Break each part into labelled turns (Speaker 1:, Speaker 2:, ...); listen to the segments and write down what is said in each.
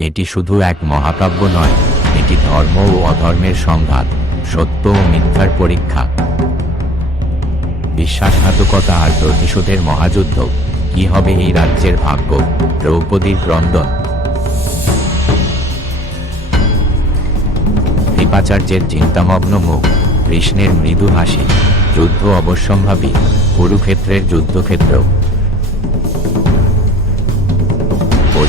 Speaker 1: এটি শুধু এক মহাকাব্য নয়, এটি ধর্ম ও অধর্মের সংঘাত, সত্য ও মিথ্যার পরীক্ষা। বিশ্বাসঘাতকতা আর প্রতিশোধের মহাযুদ্ধ, কি হবে এই রাজ্যের ভাগ্য? দ্রৌপদীর ক্রন্দন। কৃপাচার্যের চিন্তামগ্ন মুখ, কৃষ্ণের মৃদু হাসি, যুদ্ধ অবশ্যম্ভাবী, কুরুক্ষেত্রের যুদ্ধক্ষেত্র।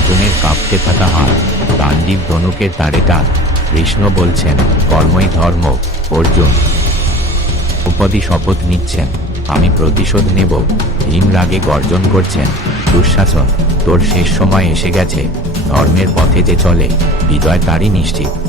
Speaker 1: অর্জুনের কাঁপতে থাকা হাত গান্ডীব ধনুকের তারে টান কৃষ্ণ বলছেন, কর্মই ধর্ম, অর্জুন। উপদি শপথ নিচ্ছেন। আমি প্রতিশোধ নেব। ভীম রাগে গর্জন করছেন, দুঃশাসন, তোর শেষ সময় এসে গেছে। ধর্মের পথে যে চলে, বিজয় তারই নিশ্চিত।